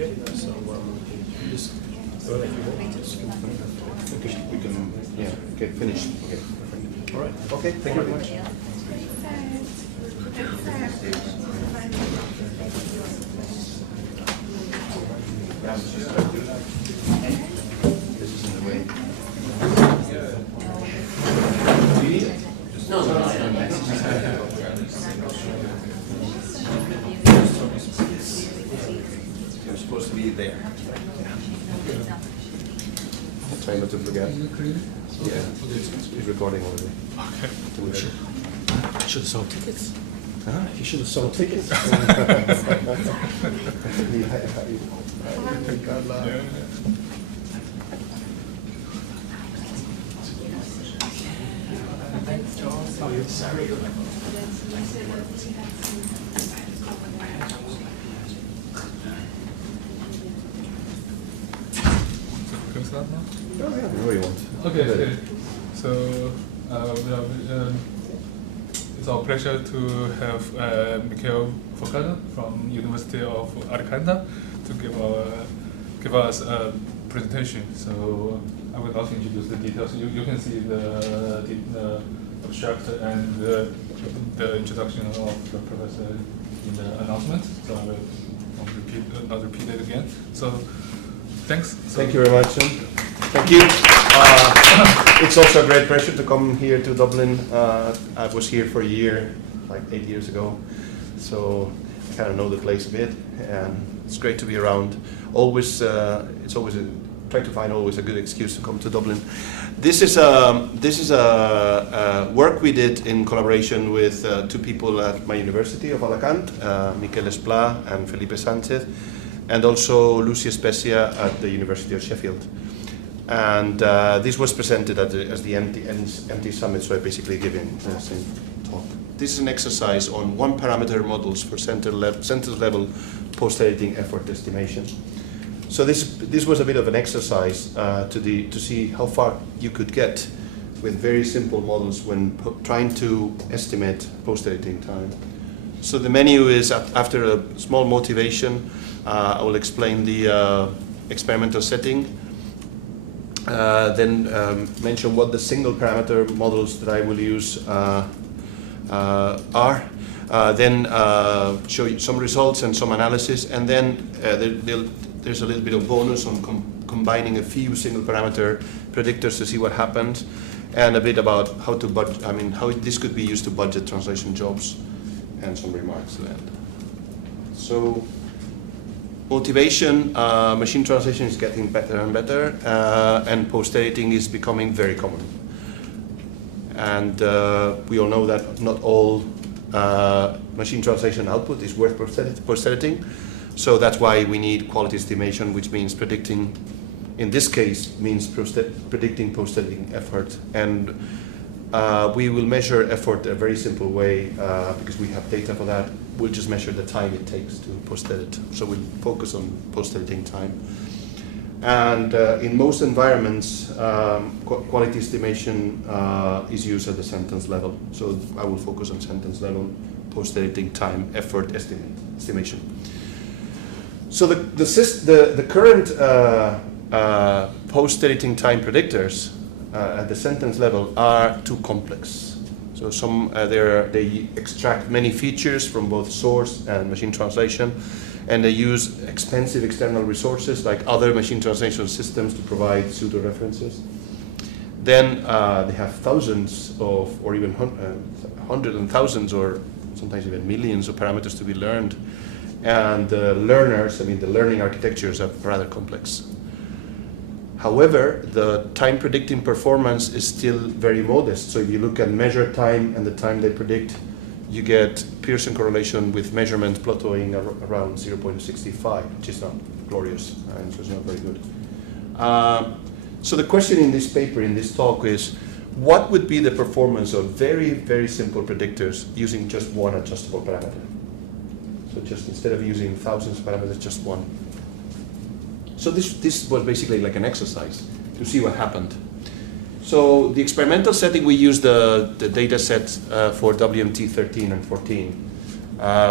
Okay, so just go ahead if you want. Okay, we can, yeah, get finished. Okay, perfect. All right. Okay, thank you very much. This is in the way. Do you need it? No. You're supposed to be there. Try not to forget. Yeah, it's recording already. Okay. I should have sold tickets. Huh? You should have sold tickets. Can we start now? Oh, yeah, whatever you want. Okay. So it's our pleasure to have Mikel Forcada from University of Alicante to give us a presentation. So I will not introduce the details. You can see the abstract and the introduction of the professor in the announcement. So I will not repeat it again. So thanks. Thank you very much. Thank you. It's also a great pleasure to come here to Dublin. I was here for a year, like 8 years ago, so I kind of know the place a bit, and it's great to be around. Always, it's always try to find always a good excuse to come to Dublin. This is a work we did in collaboration with two people at my university of Alicante, Mikel and Felipe Sanchez, and also Lucia Specia at the University of Sheffield. And this was presented as the MT Summit, so I basically giving the same talk. This is an exercise on one-parameter models for sentence-level post-editing effort estimation. So this was a bit of an exercise to see how far you could get with very simple models when trying to estimate post-editing time. So the menu is, after a small motivation, I will explain the experimental setting, then mention what the single parameter models that I will use are, then show you some results and some analysis, and then there's a little bit of bonus on combining a few single parameter predictors to see what happens, and a bit about how to budget, how this could be used to budget translation jobs, and some remarks to end. So, motivation, machine translation is getting better and better, and post-editing is becoming very common. And we all know that not all machine translation output is worth post-editing, so that's why we need quality estimation, which means predicting, in this case, means predicting post-editing effort. And we will measure effort a very simple way, because we have data for that. We'll just measure the time it takes to post-edit. So we'll focus on post-editing time. And in most environments, quality estimation is used at the sentence level. So I will focus on sentence level, post-editing time, effort estimation. So the current post-editing time predictors at the sentence level are too complex. So they extract many features from both source and machine translation, and they use expensive external resources like other machine translation systems to provide pseudo-references. Then they have thousands of, or even hundreds and thousands, or sometimes even millions of parameters to be learned. And the learners, the learning architectures are rather complex. However, the time predicting performance is still very modest. So if you look at measured time and the time they predict, you get Pearson correlation with measurement plateauing around 0.65, which is not glorious, and so it's not very good. So the question in this paper, in this talk, is what would be the performance of very, very simple predictors using just one adjustable parameter? So just instead of using thousands of parameters, just one. So this was basically like an exercise to see what happened. So the experimental setting, we used the data set for WMT 13 and 14.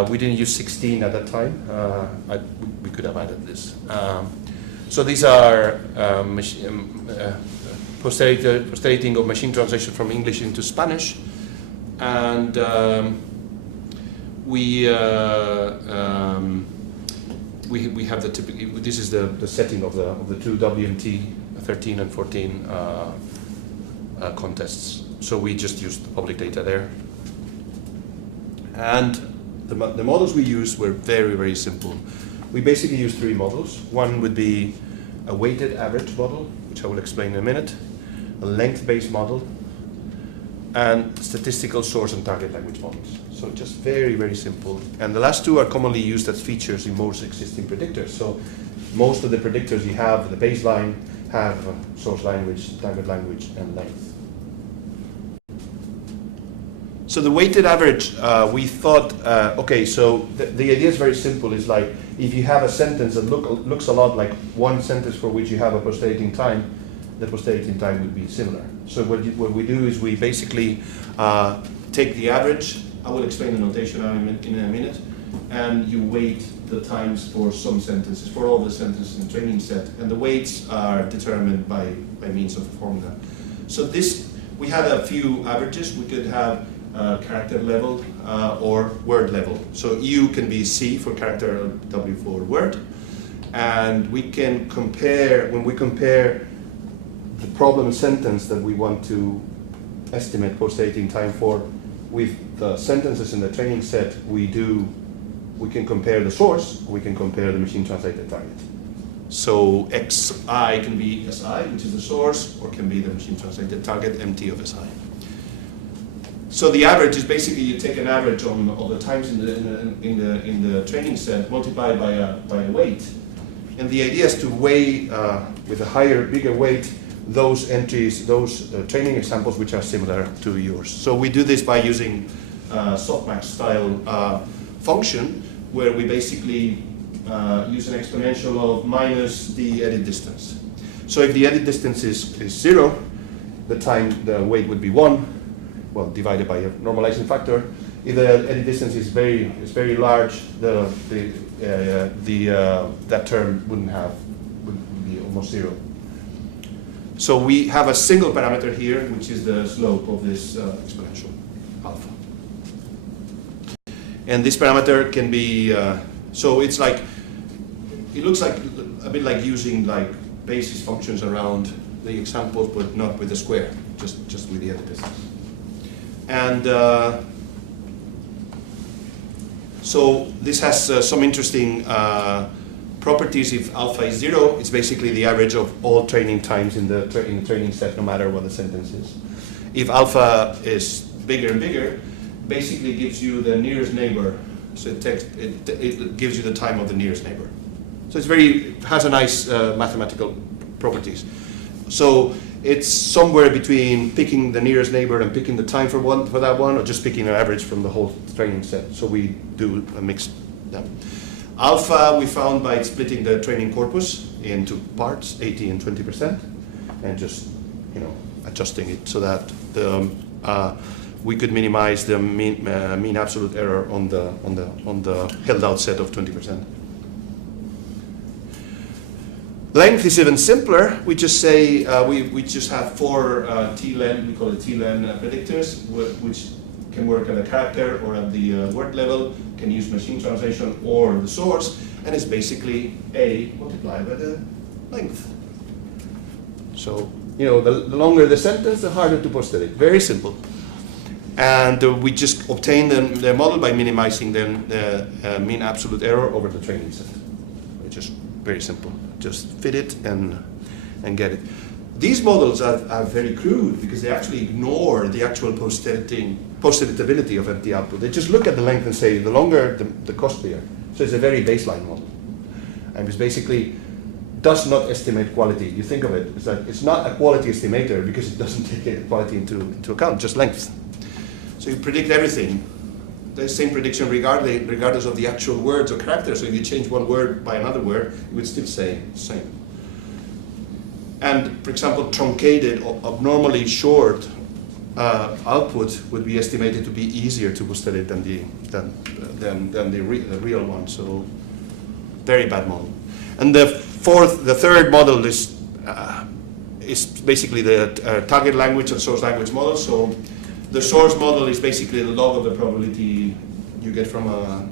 We didn't use 16 at that time. We could have added this. So these are postulating of machine translation from English into Spanish, and we have the typical. This is the setting of the two WMT 13 and 14 contests. So we just used the public data there, and the models we used were very, very simple. We basically used three models. One would be a weighted average model, which I will explain in a minute, a length-based model, and statistical source and target language models. So just very, very simple. And the last two are commonly used as features in most existing predictors. So most of the predictors you have, the baseline, have source language, target language, and length. So the weighted average, we thought, okay, so the idea is very simple. It's like if you have a sentence that looks a lot like one sentence for which you have a postulating time, the postulating time would be similar. So what we do is we basically take the average. I will explain the notation in a minute, and you weight the times for some sentences, for all the sentences in the training set, and the weights are determined by means of a formula. So this, we had a few averages. We could have character level or word level. So U can be C for character, W for word. And we can compare, when we compare the problem sentence that we want to estimate postulating time for with the sentences in the training set, we can compare the source, we can compare the machine translated target. So XI can be SI, which is the source, or can be the machine translated target, MT of SI. So the average is basically you take an average on all the times in the training set multiplied by a weight, and the idea is to weigh with a bigger weight those entries, those training examples which are similar to yours. So we do this by using softmax style function, where we basically use an exponential of minus the edit distance. So if the edit distance is 0, the weight would be 1. Well, divided by a normalizing factor. If the edit distance is very large, that term would be almost 0. So we have a single parameter here, which is the slope of this exponential alpha. And this parameter can be so it's like it looks like a bit like using like basis functions around the examples, but not with the square, just with the edit distance. And so this has some interesting properties. If alpha is 0, it's basically the average of all training times in the training set, no matter what the sentence is. If alpha is bigger and bigger, basically gives you the nearest neighbor. So it gives you the time of the nearest neighbor. So it has a nice mathematical properties. So it's somewhere between picking the nearest neighbor and picking the time for that one, or just picking an average from the whole training set. So we do a mix. Yeah. Alpha we found by splitting the training corpus into parts, 80 and 20%, and just adjusting it so that we could minimize the mean absolute error on the held out set of 20%. Length is even simpler. We just say we just have 4 TLEN, we call it TLEN predictors, which can work at a character or at the word level, can use machine translation or the source, and it's basically A multiplied by the length. So the longer the sentence, the harder to postulate. Very simple. And we just obtain the model by minimizing the mean absolute error over the training set. It's just very simple. Just fit it and get it. These models are very crude because they actually ignore the actual postulatability of empty output. They just look at the length and say the longer, the costlier. So it's a very baseline model. And it's basically does not estimate quality. You think of it, it's that it's not a quality estimator because it doesn't take quality into account, just length. So you predict everything. The same prediction regardless of the actual words or characters. So if you change one word by another word, it would still say the same. And for example, truncated, abnormally short output would be estimated to be easier to postulate than the real one. So very bad model. And the third model is basically the target language and source language model. So the source model is basically the log of the probability you get from a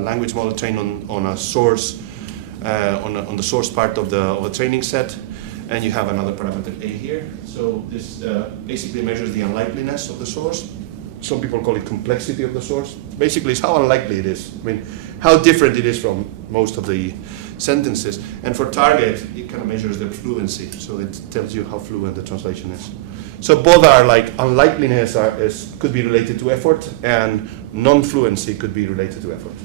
language model trained on a source, on the source part of the training set, and you have another parameter A here. So this basically measures the unlikeliness of the source. Some people call it complexity of the source. Basically, it's how unlikely it is. I mean, how different it is from most of the sentences. And for target, it kind of measures the fluency. So it tells you how fluent the translation is. So both are like unlikeliness could be related to effort, and non-fluency could be related to effort.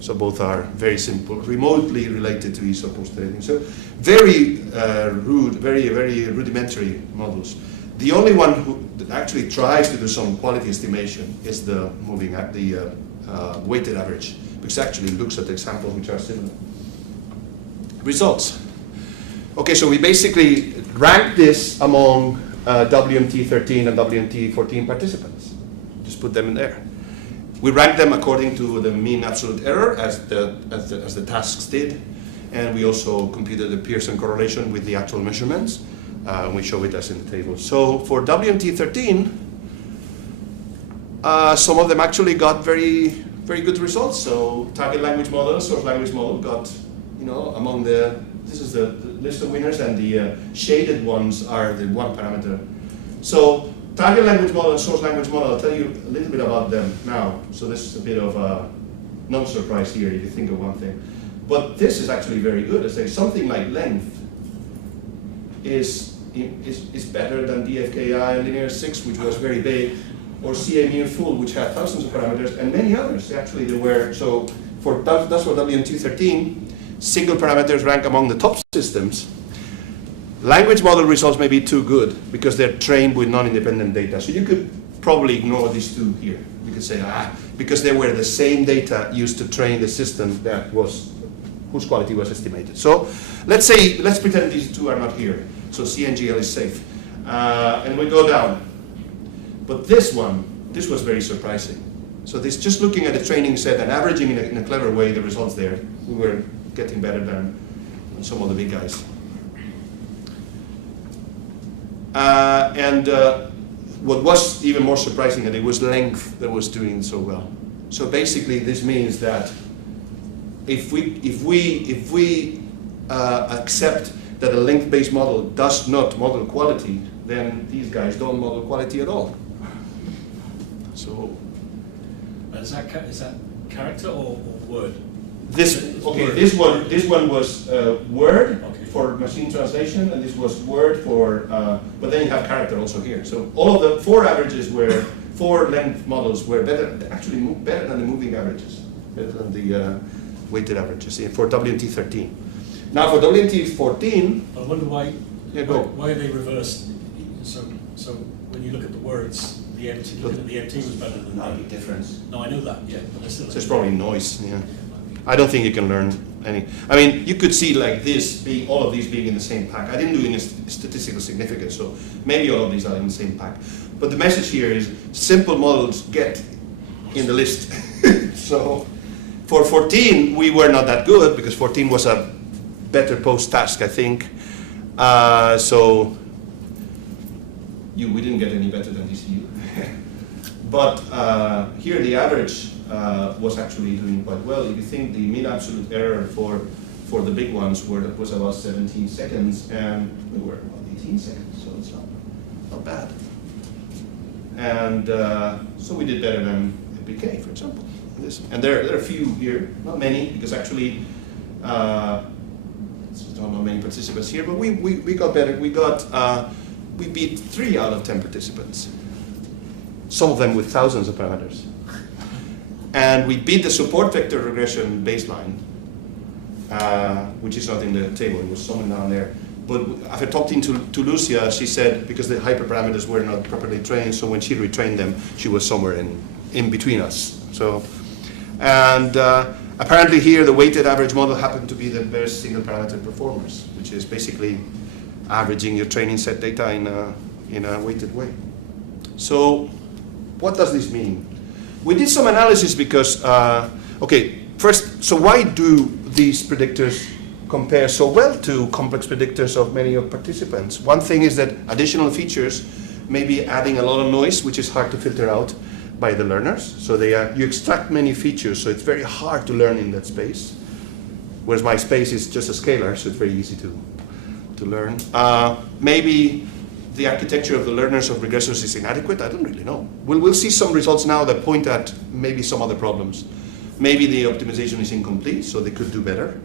So both are very simple, remotely related to ease of postulating. So very very rudimentary models. The only one who actually tries to do some quality estimation is the weighted average, because it actually looks at the examples which are similar. Results. Okay, so we basically ranked this among WMT13 and WMT14 participants. Just put them in there. We ranked them according to the mean absolute error as the tasks did, and we also computed the Pearson correlation with the actual measurements. We show it as in the table. So for WMT13, some of them actually got very good results. So target language model, source language model got, among this is the list of winners, and the shaded ones are the one parameter. So target language model and source language model, I'll tell you a little bit about them now. So this is a bit of a non-surprise here if you think of one thing. But this is actually very good. I say something like length is better than DFKI linear 6, which was very big, or CMU full, which had thousands of parameters, and many others. Actually, there were, so that's for WMT13, single parameters rank among the top systems. Language model results may be too good because they're trained with non-independent data. So you could probably ignore these two here. You could say, because they were the same data used to train the system whose quality was estimated. So let's pretend these two are not here. So CNGL is safe. And we go down. But this was very surprising. So this, just looking at the training set and averaging in a clever way the results there, we were getting better than some of the big guys. What was even more surprising, that it was length that was doing so well. So basically, this means that if we accept that a length-based model does not model quality, then these guys don't model quality at all. So, is that character or word? This one was word for machine translation, and this was word for. But then you have character also here. So all of the four length models were better than the moving averages, better than the weighted averages for WMT13. Now for WMT14, I wonder why. Yeah, go. Why are they reversed? So when you look at the words, the MT, looking at the MT was better than not a the big difference. No, I know that. Yeah, but there's still. So it's probably noise. Yeah. I don't think you can learn any. I mean, you could see like this all of these being in the same pack. I didn't do any statistical significance, so maybe all of these are in the same pack. But the message here is simple models get in the list. So for 14, we were not that good because 14 was a better post task, I think. So we didn't get any better than DCU. But here the average was actually doing quite well. If you think the mean absolute error for the big ones was about 17 seconds, and we were about 18 seconds, so it's not bad. And so we did better than PK, for example. And there are a few here, not many, because actually don't know many participants here, but we got better. We beat 3 out of 10 participants. Some of them with thousands of parameters. And we beat the support vector regression baseline, which is not in the table, it was somewhere down there. But after talking to Lucia, she said, because the hyperparameters were not properly trained, so when she retrained them, she was somewhere in between us. So, and apparently here, the weighted average model happened to be the best single parameter performers, which is basically averaging your training set data in a weighted way. So what does this mean? We did some analysis because, okay, first, so why do these predictors compare so well to complex predictors of many of participants? One thing is that additional features may be adding a lot of noise, which is hard to filter out by the learners. So you extract many features, so it's very hard to learn in that space. Whereas my space is just a scalar, so it's very easy to learn. Maybe the architecture of the learners of regressors is inadequate. I don't really know. We'll see some results now that point at maybe some other problems. Maybe the optimization is incomplete, so they could do better.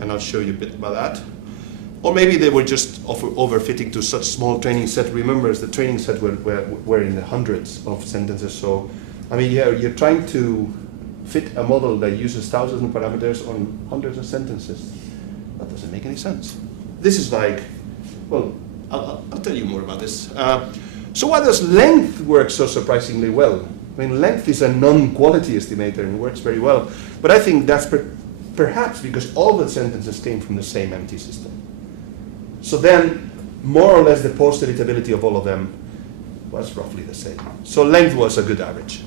And I'll show you a bit about that. Or maybe they were just overfitting to such small training set. Remember, the training set were in the hundreds of sentences. So, I mean, yeah, you're trying to fit a model that uses thousands of parameters on hundreds of sentences. That doesn't make any sense. This is like, well, I'll tell you more about this. So why does length work so surprisingly well? I mean, length is a non-quality estimator and works very well. But I think that's perhaps because all the sentences came from the same MT system. So then, more or less, the post-editability of all of them was roughly the same. So length was a good average.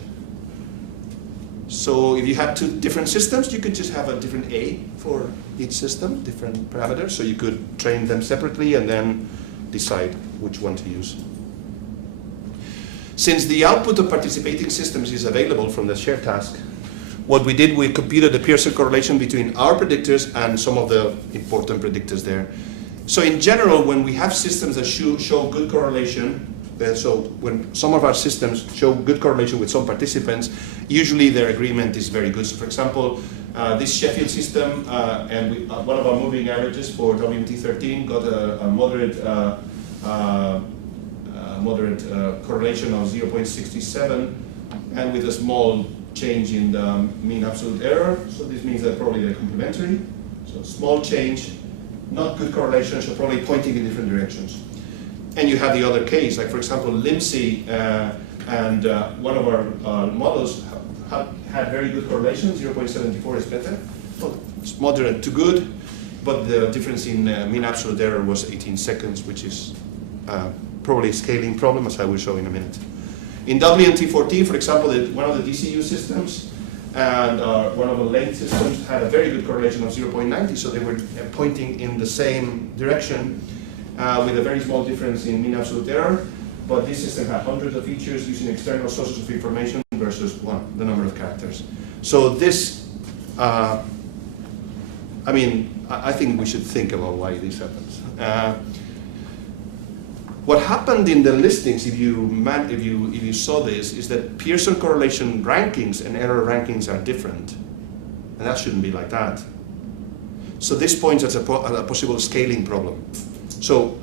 So if you had two different systems, you could just have a different A for each system, different parameters. So you could train them separately and then decide which one to use. Since the output of participating systems is available from the shared task, what we did, we computed the Pearson correlation between our predictors and some of the important predictors there. So in general, when we have systems that show good correlation, so when some of our systems show good correlation with some participants, usually their agreement is very good. So for example, this Sheffield system and one of our moving averages for WMT13 got a moderate correlation of 0.67 and with a small change in the mean absolute error. So this means that probably they're complementary. So small change, not good correlation, so probably pointing in different directions. And you have the other case, like for example, LIMSI and one of our models had very good correlation, 0.74 is better. Well, it's moderate to good, but the difference in mean absolute error was 18 seconds, which is probably a scaling problem, as I will show in a minute. In WMT14, for example, one of the DCU systems and one of the length systems had a very good correlation of 0.90, so they were pointing in the same direction with a very small difference in mean absolute error, but this system had hundreds of features using external sources of information versus the number of characters. So this, I mean, I think we should think about why this happens. What happened in the listings, if you saw this, is that Pearson correlation rankings and error rankings are different, and that shouldn't be like that. So this points at a possible scaling problem. So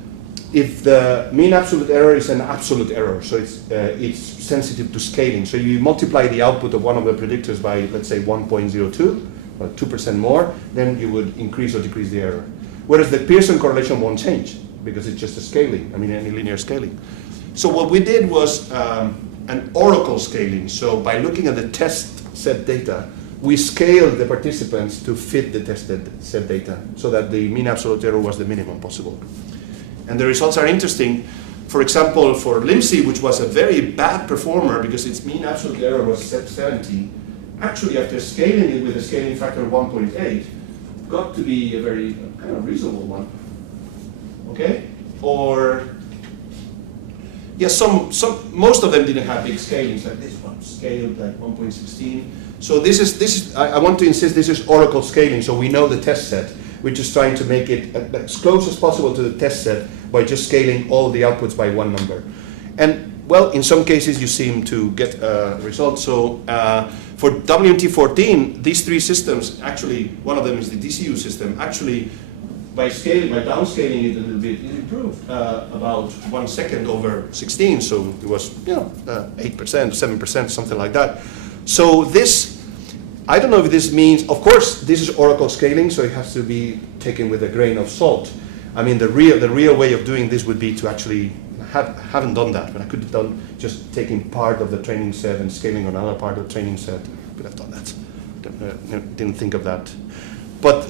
if the mean absolute error is an absolute error, so it's sensitive to scaling. So you multiply the output of one of the predictors by, let's say, 1.02, or 2% more, then you would increase or decrease the error. Whereas the Pearson correlation won't change, because it's just a scaling, I mean any linear scaling. So what we did was an oracle scaling. So by looking at the test set data, we scaled the participants to fit the tested set data so that the mean absolute error was the minimum possible. And the results are interesting. For example, for LIMSI, which was a very bad performer because its mean absolute error was 70, actually after scaling it with a scaling factor of 1.8, got to be a very kind of reasonable one. Okay? Or, yeah, most of them didn't have big scalings, like this one scaled like 1.16. So this is I want to insist this is oracle scaling, so we know the test set. We're just trying to make it as close as possible to the test set by just scaling all the outputs by one number. And well, in some cases you seem to get results. So for WMT14, these three systems, actually, one of them is the DCU system, actually by downscaling it a little bit, it improved about 1 second over 16. So it was, 8%, 7%, something like that. So this, I don't know if this means, of course, this is oracle scaling, so it has to be taken with a grain of salt. I mean, the real way of doing this would be to actually haven't done that, but I could have done just taking part of the training set and scaling on another part of the training set. Could have done that. Didn't think of that. But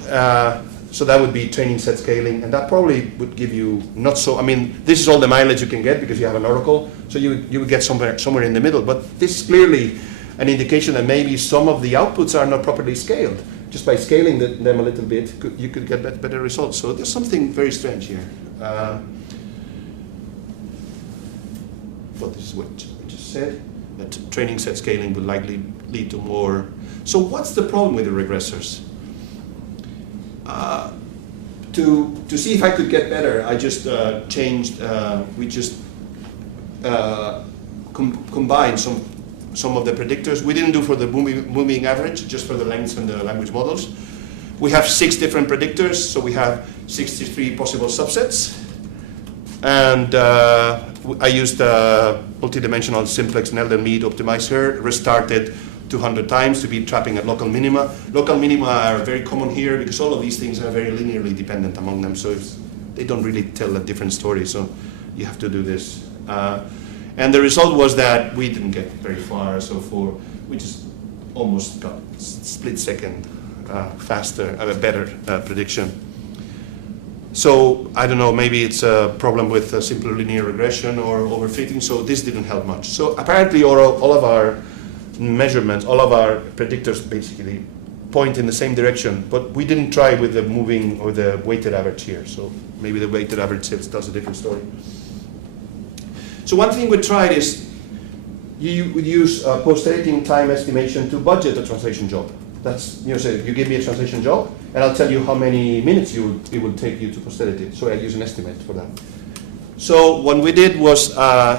So that would be training set scaling, and that probably would give you not so, I mean, this is all the mileage you can get because you have an oracle, so you would get somewhere in the middle. But this is clearly an indication that maybe some of the outputs are not properly scaled. Just by scaling them a little bit, you could get better results. So there's something very strange here. Well, this is what I just said, that training set scaling will likely lead to more. So what's the problem with the regressors? To see if I could get better, I just changed, we just combined some of the predictors. We didn't do for the moving average, just for the lengths and the language models. We have 6 different predictors, so we have 63 possible subsets. And I used a multidimensional simplex Nelson-Mead optimizer, restarted 200 times to be trapping at local minima. Local minima are very common here because all of these things are very linearly dependent among them, so they don't really tell a different story, so you have to do this. And the result was that we didn't get very far, so we just almost got split second faster, better prediction. So I don't know, maybe it's a problem with simple linear regression or overfitting, so this didn't help much. So apparently all of our measurements, all of our predictors basically point in the same direction, but we didn't try with the moving or the weighted average here, so maybe the weighted average tells a different story. So one thing we tried is you would use post-editing time estimation to budget a translation job. That's, say you give me a translation job, and I'll tell you how many minutes it will take you to post-edit it. So I use an estimate for that. So what we did was,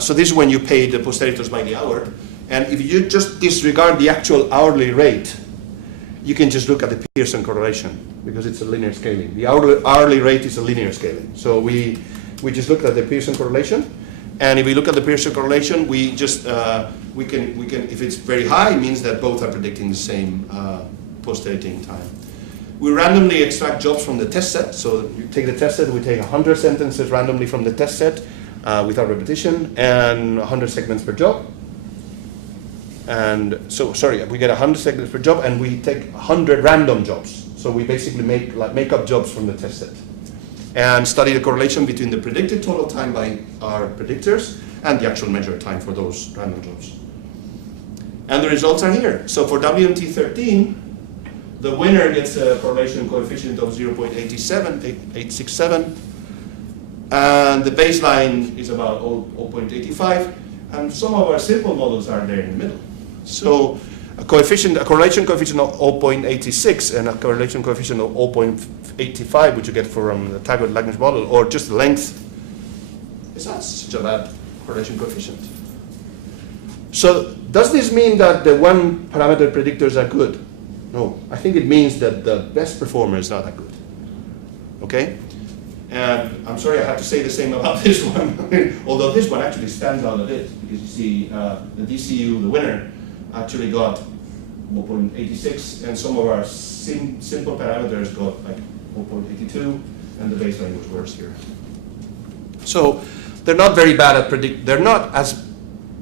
so this is when you pay the post-editors by the hour, and if you just disregard the actual hourly rate, you can just look at the Pearson correlation, because it's a linear scaling. The hourly rate is a linear scaling. So we just looked at the Pearson correlation, and if we look at the Pearson correlation, we just we can if it's very high, it means that both are predicting the same post-editing time. We randomly extract jobs from the test set. So you take the test set, we take 100 sentences randomly from the test set without repetition, and 100 segments per job. And so, sorry, we get 100 segments per job, and we take 100 random jobs. So we basically make up jobs from the test set, and study the correlation between the predicted total time by our predictors and the actual measured time for those random jobs. And the results are here. So for WMT13, the winner gets a correlation coefficient of 0.867, and the baseline is about 0.85, and some of our simple models are there in the middle. So a correlation coefficient of 0.86 and a correlation coefficient of 0.85, which you get from the Taggart language model, or just the length, is not such a bad correlation coefficient. So does this mean that the one parameter predictors are good? No, I think it means that the best performer is not that good. Okay? And I'm sorry I have to say the same about this one, although this one actually stands out a bit, because you see the DCU, the winner, actually got 0.86, and some of our simple parameters got like 0.82, and the baseline was worse here. So they're not very bad at they're not as,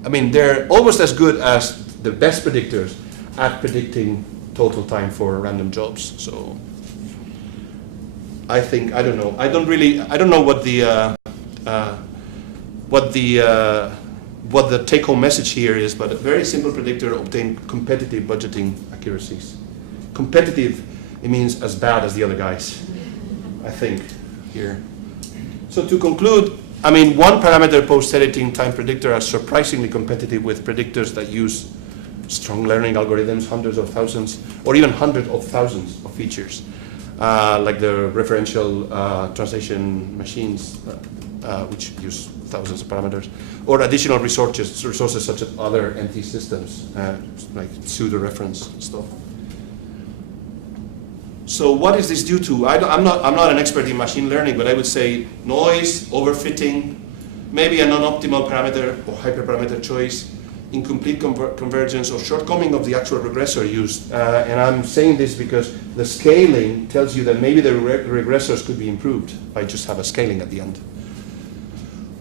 they're almost as good as the best predictors at predicting total time for random jobs. So I don't know. I don't know what the take-home message here is, but a very simple predictor obtained competitive budgeting accuracies. Competitive, it means as bad as the other guys, I think, here. So to conclude, one parameter post-editing time predictor are surprisingly competitive with predictors that use strong learning algorithms, hundreds of thousands, or even hundreds of thousands of features, like the referential translation machines, which use thousands of parameters, or additional resources such as other NT systems, like pseudo-reference stuff. So what is this due to? I'm not an expert in machine learning, but I would say noise, overfitting, maybe a non-optimal parameter or hyperparameter choice, incomplete convergence, or shortcoming of the actual regressor used. And I'm saying this because the scaling tells you that maybe the regressors could be improved by just have a scaling at the end.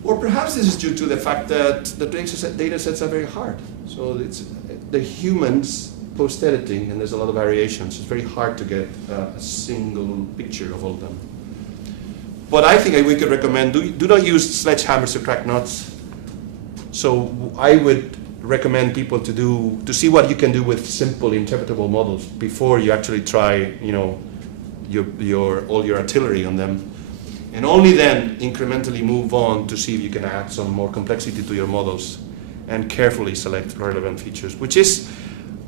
Or perhaps this is due to the fact that the data sets are very hard. So it's the humans post-editing, and there's a lot of variations. It's very hard to get a single picture of all of them. But I think we could recommend, do not use sledgehammers to crack nuts. So I would recommend people to see what you can do with simple interpretable models before you actually try, all your artillery on them. And only then incrementally move on to see if you can add some more complexity to your models and carefully select relevant features, which is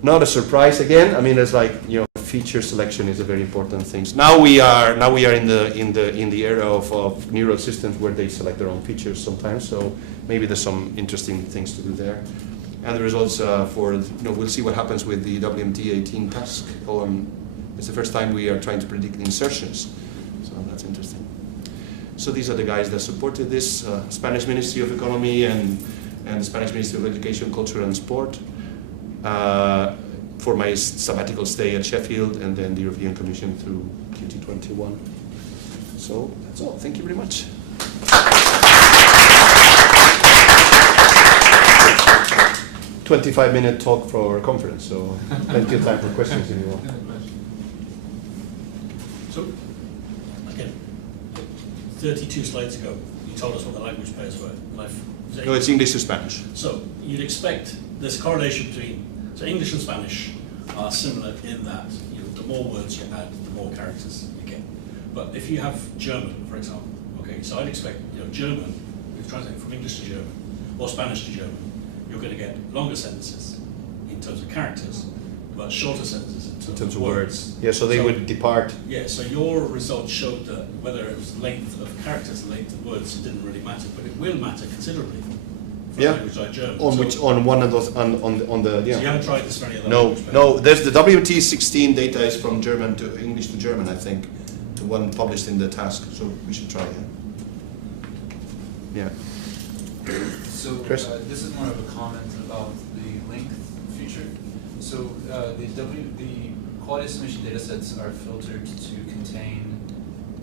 not a surprise again. I mean, it's like, feature selection is a very important thing. Now we are in the era of neural systems where they select their own features sometimes. So maybe there's some interesting things to do there. And the results we'll see what happens with the WMT18 task. It's the first time we are trying to predict insertions. So that's interesting. So these are the guys that supported this, Spanish Ministry of Economy and the Spanish Ministry of Education, Culture and Sport. For my sabbatical stay at Sheffield, and then the European Commission through QT21. So that's all. Thank you very much. 25-minute talk for our conference, so plenty of time for questions if you want. So, again, 32 slides ago, you told us what the language pairs were. No, it's English to Spanish. So, you'd expect this correlation between, so English and Spanish are similar in that the more words you add, the more characters you get. But if you have German, for example, okay, so I'd expect, German, if you translate from English to German, or Spanish to German, you're going to get longer sentences in terms of characters, but shorter sentences in terms of words. Yeah, so they would depart. Yeah, so your results showed that whether it was length of characters, length of words, it didn't really matter, but it will matter considerably for a language like German. On one of those, on the, So you haven't tried this for any other language? No, there's the WMT16 data is from German to English to German, I think, the one published in the task, so we should try it. Yeah. So this is more of a comment about the length feature. So the quality estimation data sets are filtered to contain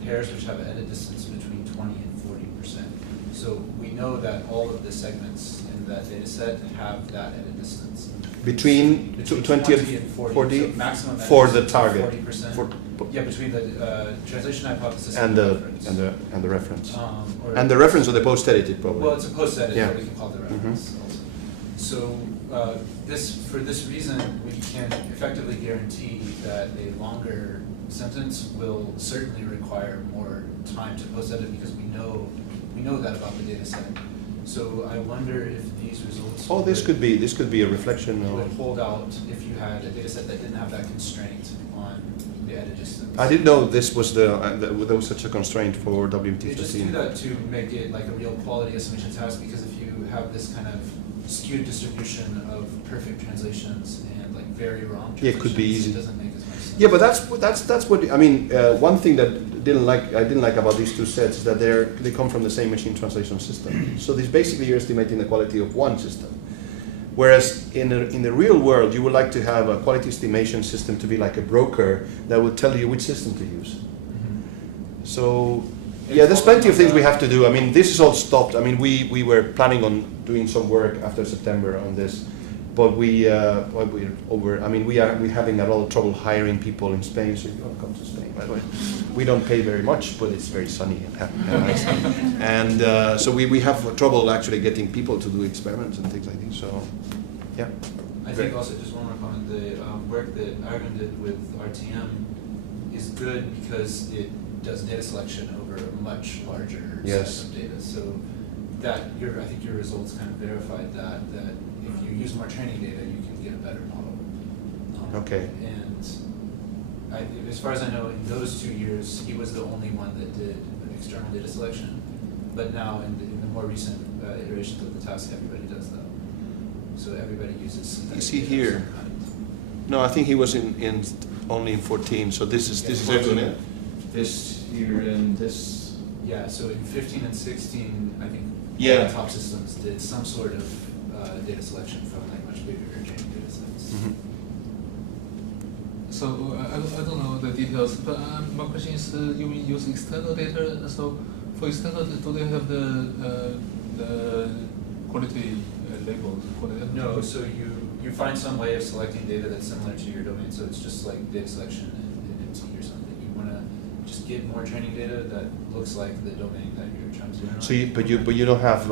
pairs which have an edit distance between 20 and 40%. So we know that all of the segments in that data set have that edit distance. Between 20 and 40 so maximum for the target. 40%. Yeah, between the translation hypothesis and the reference. And the reference. And the reference or the post-edited probably. Well, it's a post-edit, yeah. but we can call it the reference also. So for this reason, we can effectively guarantee that a longer sentence will certainly require more time to post-edit because we know that about the data set. So I wonder if these results this could be a reflection would of. hold out if you had a data set that didn't have that constraint on the edit distance. I didn't know this was there was such a constraint for WMT15. They just do that to make it like a real quality estimation task because if you have this kind of skewed distribution of perfect translations and like very wrong translations, it could be easy. It doesn't make as much sense. Yeah, but that's what I mean. One thing that I didn't like about these two sets is that they come from the same machine translation system. So this basically you're estimating the quality of one system. Whereas in the real world, you would like to have a quality estimation system to be like a broker that would tell you which system to use. Mm-hmm. So yeah, there's plenty of things we have to do. I mean, this is all stopped. I mean, we were planning on doing some work after September on this, but we're having a lot of trouble hiring people in Spain. So if you want to come to Spain, by the way, we don't pay very much, but it's very sunny and nice. And so we have trouble actually getting people to do experiments and things like this. So yeah. I think also just one more comment. The work that Argon did with RTM is good because it does data selection over a much larger set of data. So that I think your results kind of verified that if you use more training data, you can get a better model. Okay. And as far as I know, in those 2 years, he was the only one that did external data selection. But now, in the more recent iterations of the task, everybody does that. So everybody uses synthetic Is he data of here? some kind. No, I think he was in only in 14. So this is it. This here and this. Yeah, so in 15 and 16, I think Yeah. all the top systems did some sort of data selection from like much bigger training data sets. Mm-hmm. So I don't know the details, but my question is, you mean use external data? So for external, do they have the quality labels? No, so you find some way of selecting data that's similar to your domain. So it's just like data selection in MT or something. You want to just get more training data that looks like the domain that you're trying to generate. So but you don't have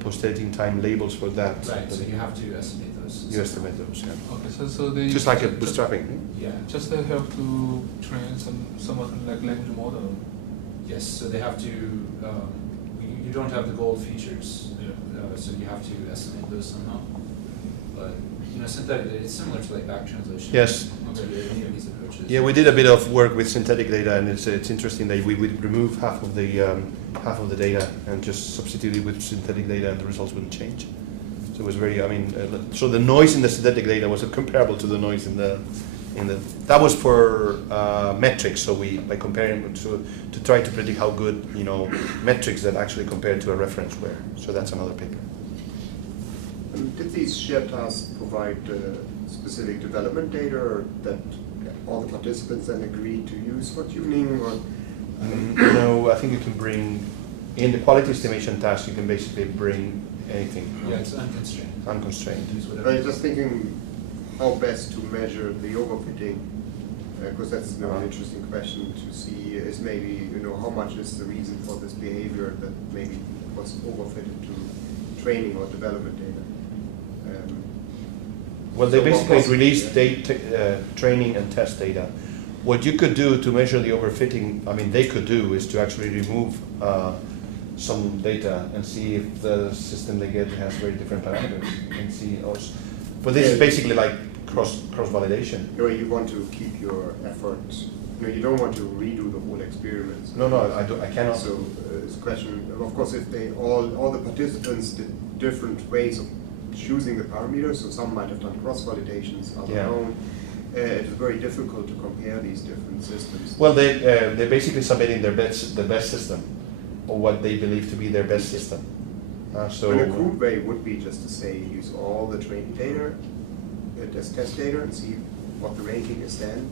post-editing time labels for that. Right. So you have to estimate those. You estimate those, yeah. Okay, so they Just like a bootstrapping. Yeah. Just they have to train somewhat like language model. Yes. So they have to. You don't have the gold features, Yeah. so you have to estimate those somehow. But synthetic data, it's similar to like back translation. Yes. So any of these approaches. Yeah, we did a bit of work with synthetic data, and it's interesting that we would remove half of the data and just substitute it with synthetic data, and the results wouldn't change. So it was very, so the noise in the synthetic data was comparable to the noise in the that was for metrics. So by comparing to try to predict how good metrics that actually compared to a reference were. So that's another paper. Did these shared tasks provide specific development data, or that all the participants then agreed to use for tuning? Or No, I think you can bring in the quality estimation task. You can basically bring anything. Yeah, it's unconstrained. Unconstrained. Use whatever. I was just thinking how best to measure the overfitting, because that's an interesting question to see. Is maybe how much is the reason for this behavior that maybe was overfitted to training or development data. Well, they So what basically was- released training and test data. What you could do to measure the overfitting, they could do, is to actually remove some data and see if the system they get has very different parameters and see. But this is basically like cross validation. You want to keep your effort. You don't want to redo the whole experiment. No, I cannot. So it's a question. Of course, if they all the participants did different ways of choosing the parameters, so some might have done cross validations, others don't. It is very difficult to compare these different systems. Well, they're basically submitting the best system, or what they believe to be their best system. So a crude way would be just to say use all the training data as test data and see what the ranking is then.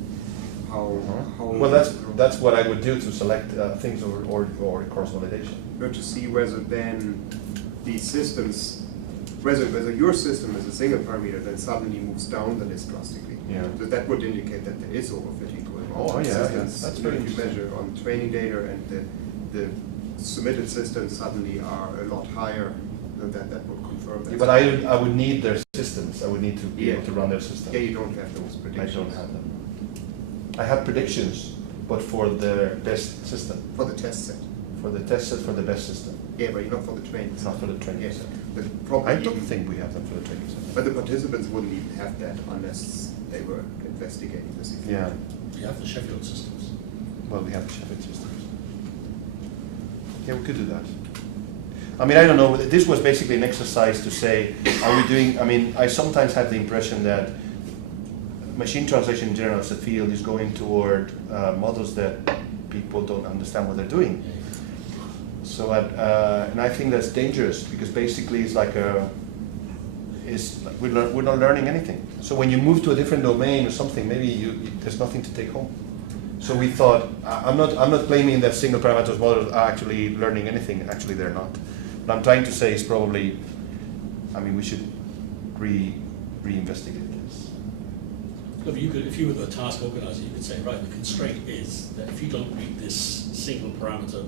Well, that's what I would do to select things or cross validation. To see whether then these systems, whether your system is a single parameter then suddenly moves down the list drastically. Yeah. So that would indicate that there is overfitting going on. Oh, yeah, Systems, that's very if you interesting. measure on training data and the submitted systems suddenly are a lot higher, then that would confirm that. Yeah, but I would need their systems. I would need to be able to run their system. Yeah, you don't have those I predictions. don't have them. I have predictions, but for the best system. For the test set. For the test set for the best system. Yeah, but not for the training It's set. not for the training Yes, set. but probably I don't even- think we have them for the training set. But the participants wouldn't even have that unless they were investigating this. Yeah. You have the Sheffield systems. Well, we have the Sheffield systems. Yeah, we could do that. I don't know. This was basically an exercise to say, are we doing? I sometimes have the impression that machine translation in general as a field is going toward models that people don't understand what they're doing. So, and I think that's dangerous because basically it's like we're not learning anything. So when you move to a different domain or something, maybe there's nothing to take home. So we thought, I'm not claiming that single parameters models are actually learning anything. Actually, they're not. What I'm trying to say is probably, we should reinvestigate this. Look, if you were the task organizer, you could say, right, the constraint is that if you don't read this single parameter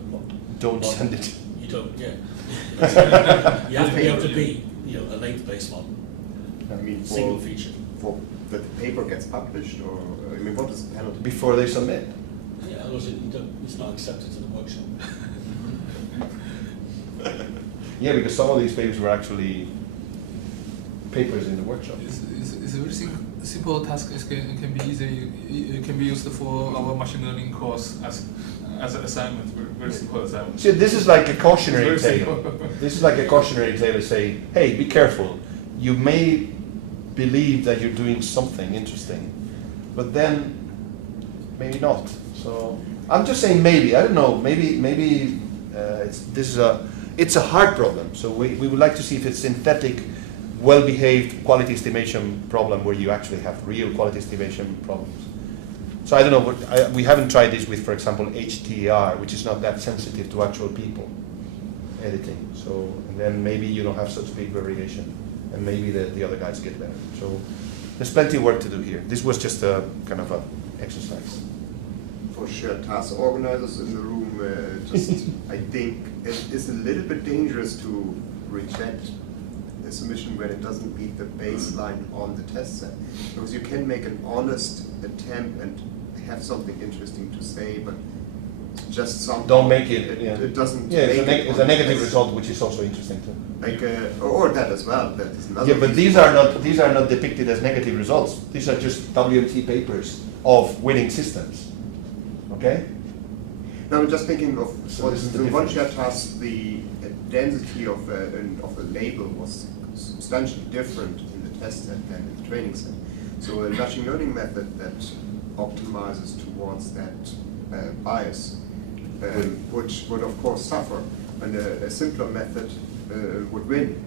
Don't model, send it. You don't, yeah. You have to be able to be, a length-based model, single feature. For that the paper gets published, or what is the penalty? Before they submit. Yeah, otherwise it's not accepted to the workshop. Yeah, because some of these papers were actually papers in the workshop. It's a very simple task. It can be easy. It can be used for our machine learning course as an assignment. Very simple assignment. See, this is like a cautionary It's very tale. simple. This is like a cautionary tale saying, hey, be careful. You may believe that you're doing something interesting, but then maybe not. So I'm just saying maybe. I don't know. Maybe it's a hard problem. So we would like to see if it's synthetic, well-behaved quality estimation problem where you actually have real quality estimation problems. So I don't know. We haven't tried this with, for example, HTR, which is not that sensitive to actual people editing. So and then maybe you don't have such big variation. and maybe the other guys get better. So there's plenty of work to do here. This was just a kind of a exercise. For shared task organizers in the room, I think it is a little bit dangerous to reject a submission when it doesn't meet the baseline on the test set. Because you can make an honest attempt and have something interesting to say, but just something. Don't make it. Yeah. It doesn't. Yeah, make it's a negative result, which is also interesting too. Like, or that as well. That is another. Yeah, but these are not depicted as negative results. These are just WMT papers of winning systems. Okay. Now I'm just thinking of So this is the the one difference. shared task. The density of a label was substantially different in the test set than in the training set. So a machine learning method that optimizes towards that bias, which would of course suffer, and a simpler method would win.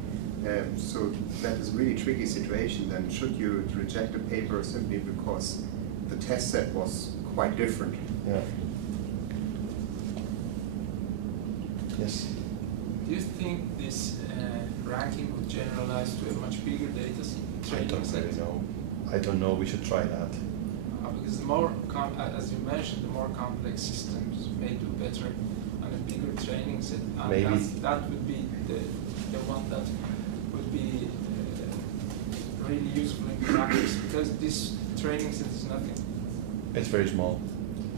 So that is a really tricky situation. Then should you reject a paper simply because the test set was quite different? Yeah. Yes. Do you think this ranking would generalize to a much bigger data set? I don't know. We should try that. Because the more, as you mentioned, the more complex systems may do better on a bigger training set. And Maybe. that would be the one that would be really useful in practice, because this training set is nothing. It's very small.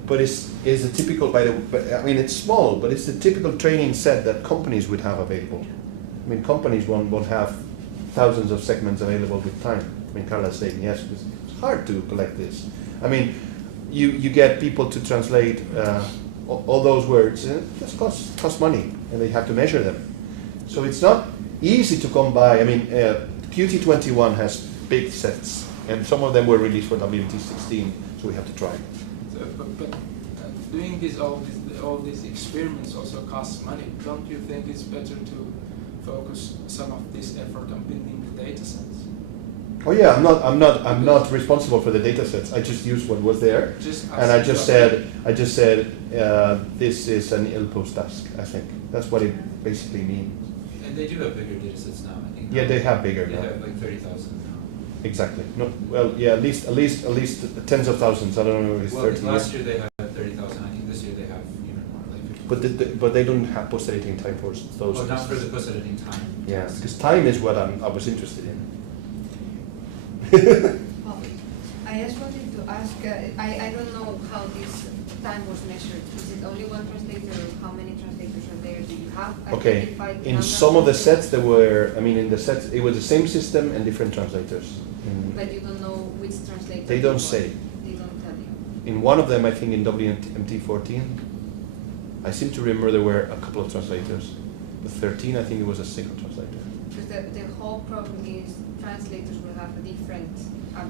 But it's a typical, I mean, it's small, but it's the typical training set that companies would have available. I mean, companies won't have thousands of segments available with time. I mean, Carla's saying yes, because it's hard to collect this. I mean, you get people to translate all those words, and it just costs money, and they have to measure them. So it's not easy to come by. I mean, Qt21 has big sets, and some of them were released for WMT16, so we have to try. But doing all these experiments also costs money. Don't you think it's better to focus some of this effort on building the data sets? Oh yeah, I'm not responsible for the data sets. I just used what was there, and I just said this is an ill-posed task. I think that's what it basically means. And they do have bigger data sets now, I think. Yeah, they have bigger. They now. have like 30,000 now. Exactly. No, well, yeah, at least tens of thousands. I don't know if it's Well, 30. last year they had 30,000. I think this year they have even more, like 50. But they don't have post-editing time for those. Oh, not for the post-editing time. Yeah, because time is what I was interested in. Well, I just wanted to ask, I don't know how this time was measured. Is it only one translator, or how many translators are there? Do you have Okay, identified in number some of the translators? sets there were, I mean, in the sets it was the same system and different translators. But you don't know which translator. They don't it was. say. They don't tell you. In one of them, I think in WMT14, I seem to remember there were a couple of translators. The 13, I think it was a single translator. Because the whole problem is translators will have a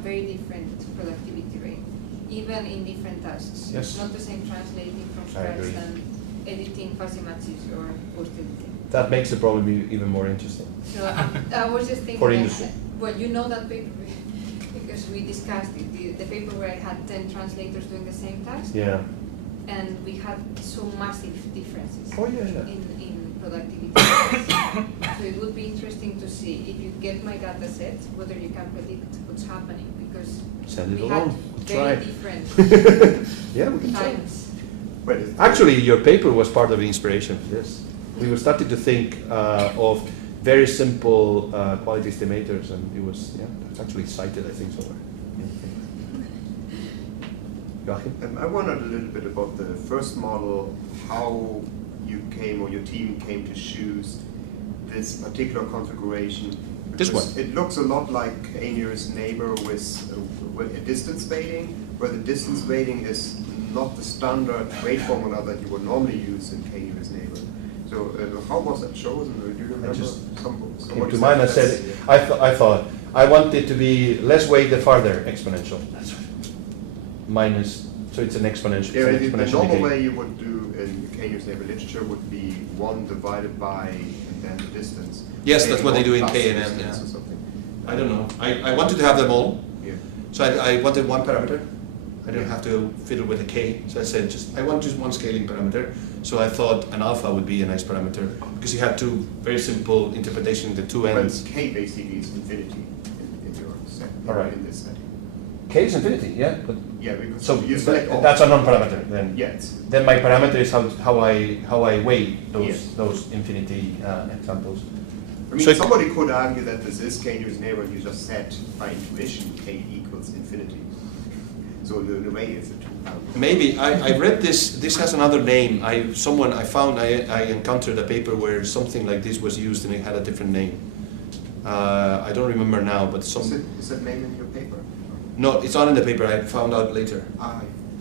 very different productivity rate, even in different tasks. Yes. It's not the same translating from I scratch agree. than editing fuzzy matches or post-editing. That makes the problem even more interesting. So I was just thinking, For industry. well, you know that paper because we discussed it, the paper where I had 10 translators doing the same task, Yeah. and we had so massive differences Oh, yeah. in productivity. So it would be interesting to see, if you get my data set, whether you can predict what's happening, because Send it we had along. We'll very try. different Yeah, we can try. times. But Actually, your paper was part of the inspiration for this. We were starting to think of very simple quality estimators, and it was, yeah, it's actually cited, I think, somewhere. Joachim? I wondered a little bit about the first model, how you came or your team came to choose this particular configuration. This Because one? It looks a lot like K-nearest neighbor with a distance weighting, where the distance weighting is not the standard weight formula that you would normally use in K-nearest neighbor. So how was that chosen? Do you remember? Came to mind, I said, I thought, I want it to be less weight the farther exponential. Minus, so it's an exponential. Yeah, it's an the exponential normal decay. way you would do in K-nearest neighbor literature would be 1 divided by and then the distance. Yes, that's what they do in Plus K and the M, distance yeah. or something. I don't know. I wanted to have them all, Yeah. so I wanted one parameter, I didn't have to fiddle with a K. So I said, I want just one scaling parameter. So I thought an alpha would be a nice parameter because you have two very simple interpretations, the two ends. But K basically is infinity in your set, All right. in this setting. K is infinity, yeah. But Yeah, because so you select all. that's a non-parameter then. Yes. Then my parameter is how I weigh those Yes. those infinity examples. I mean, So- somebody could argue that this is K nearest neighbor, and you just set by intuition K equals infinity. So in a way, it's a two-parameter. Maybe I read this. This has another name. I encountered a paper where something like this was used and it had a different name. I don't remember now, but Is that name in your paper? no, it's not in the paper. I found out later.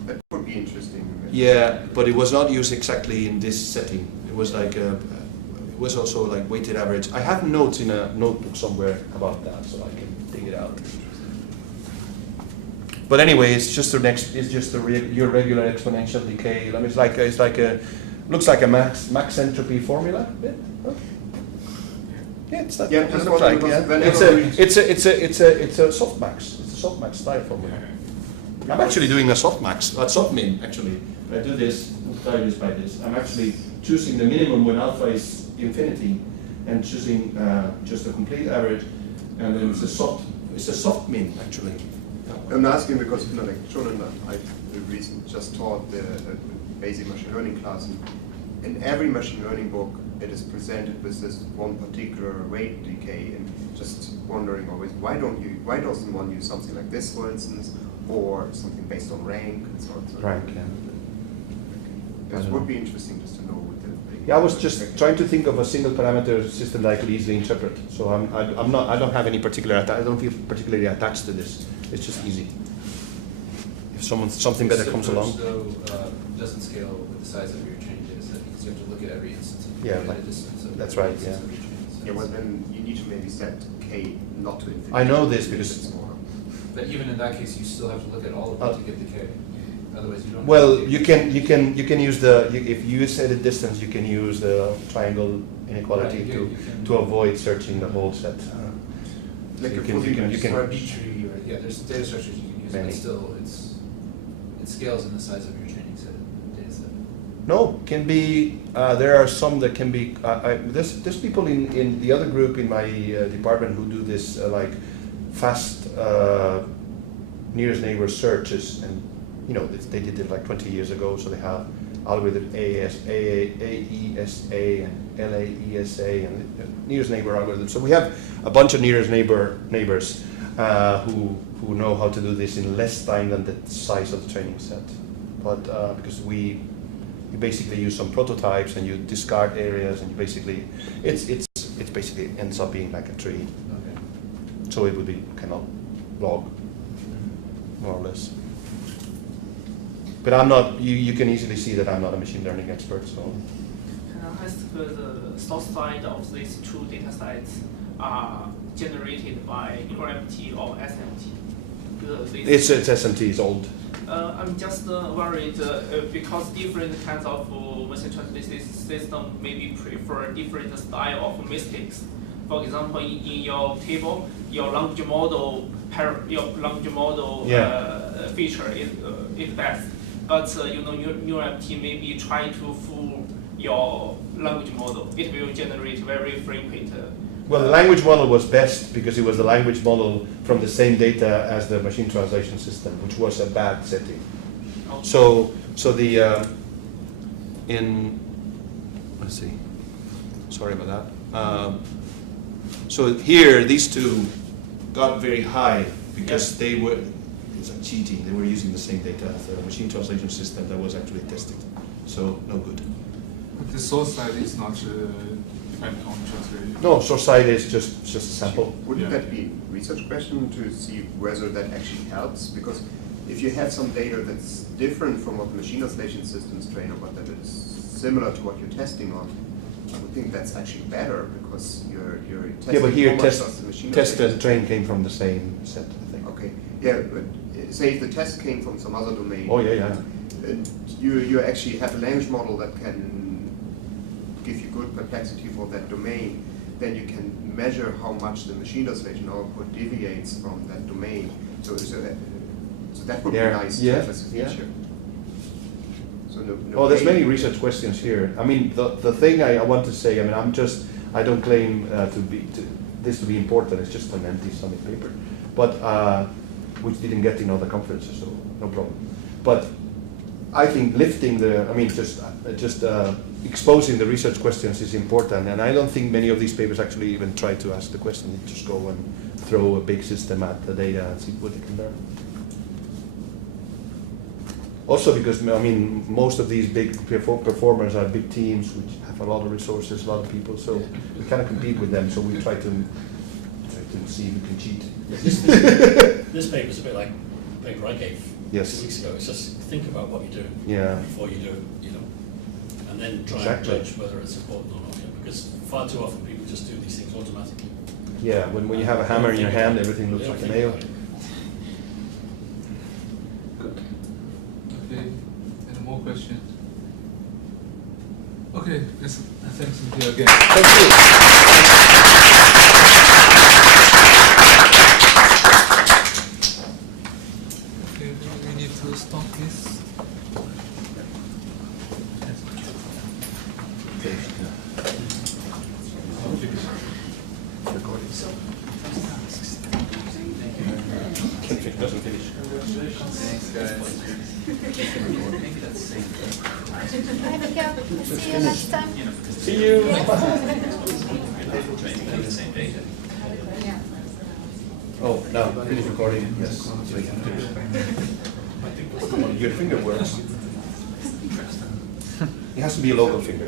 That would be interesting. Yeah, but it was not used exactly in this setting. It was like it was also like weighted average. I have notes in a notebook somewhere about that, so I can dig it out. But anyway, it's just your regular exponential decay. I mean, looks like a max entropy formula. Bit, huh? Yeah, it's that. Yeah, It just looks wondering like, yeah. because whenever It's a softmax. It's a softmax style formula. I'm actually doing a softmax, a softmin actually. I do this, try this by this. I'm actually choosing the minimum when alpha is infinity, and choosing just a complete average, and then it's a soft min actually. I'm asking because, like John and I recently just taught the basic machine learning class, and in every machine learning book, it is presented with this one particular weight decay, and just wondering always why doesn't one use something like this, for instance, or something based on rank and so on. Rank, yeah. It would be interesting just to know what the. Yeah, I was just trying to think of a single parameter system that I could easily interpret. So I don't have any particular. I don't feel particularly attached to this. It's just easy. If something better comes along. So doesn't scale with the size of your training data set because you have to look at every instance of Yeah, data like- distance of that's every right, instance yeah. of your training set. Yeah, well then you need to maybe set K not to infinity. I know this If because- it's smaller. But even in that case, you still have to look at all of them to get the K. Otherwise, you don't. Well, you can use if you set a distance, you can use the triangle inequality Right, you can- to avoid searching the whole set. Like You a can- fully you can- Or a B tree, or yeah, there's data structures you can use, Many. but still, it scales in the size of your training set, data set. No, can be. There are some that can be. There's people in the other group in my department who do this like fast nearest neighbor searches, and you know they did it like 20 years ago. So they have algorithm AESA and LAESA and nearest neighbor algorithms. So we have a bunch of nearest neighbors who know how to do this in less time than the size of the training set. But because you basically use some prototypes and you discard areas, and you basically it's basically ends up being like a tree. Okay. So it would be kind of log, more or less. But I'm not. You can easily see that I'm not a machine learning expert. So Can I ask the source side of these two data sets are generated by UMT or SMT? it's SMT is old. I'm just worried because different kinds of machine translation system maybe prefer different style of mistakes. For example, in your table, your language model Yeah. feature is best, but UMT maybe try to fool your language model. It will generate very frequent. Well, the language model was best because it was the language model from the same data as the machine translation system, which was a bad setting. So the let's see. Sorry about that. So here, these two got very high because they were. It's like cheating. They were using the same data as the machine translation system that was actually tested. So no good. But the source side is not dependent on translation. No, source side is just a sample. Wouldn't Yeah. that be a research question to see whether that actually helps? Because if you have some data that's different from what the machine translation systems train on, but that is similar to what you're testing on, I would think that's actually better because you're testing Yeah, but here how much does the machine test translation and train came from the same set, I think. Okay, yeah, but say if the test came from some other domain. Oh yeah. And you actually have a language model that can give you good perplexity for that domain, then you can measure how much the machine translation output deviates from that domain. So So that would be Yeah. nice to Yeah. have as a Yeah. feature. So no, Oh, there's pain. many research questions here. I mean, the thing I want to say, I mean, I don't claim this to be important. It's just an empty summit paper, but which didn't get in other conferences, so no problem. But I think lifting just exposing the research questions is important, and I don't think many of these papers actually even try to ask the question. They just go and throw a big system at the data and see what they can learn. Also because, I mean, most of these big performers are big teams which have a lot of resources, a lot of people, so we kind of compete with them, so we try to see if we can cheat. This paper is a bit like the paper I gave Yes. 2 weeks ago. It's just think about what you're doing Yeah. before you do it, you know, and then try Exactly. and judge whether it's important or not. Yeah? Because far too often people just do these things automatically. Yeah, when you have a hammer in your hand, everything looks like a nail. Good. Okay. Any more questions? Okay. Thanks Mikel again. Thank you. Okay, we need to stop this. Doesn't finish. Thanks, guys. Bye, Mikel. See you next time. See you. Yeah. Oh, now finish recording. Yes. Come on, your finger works. It has to be a local finger.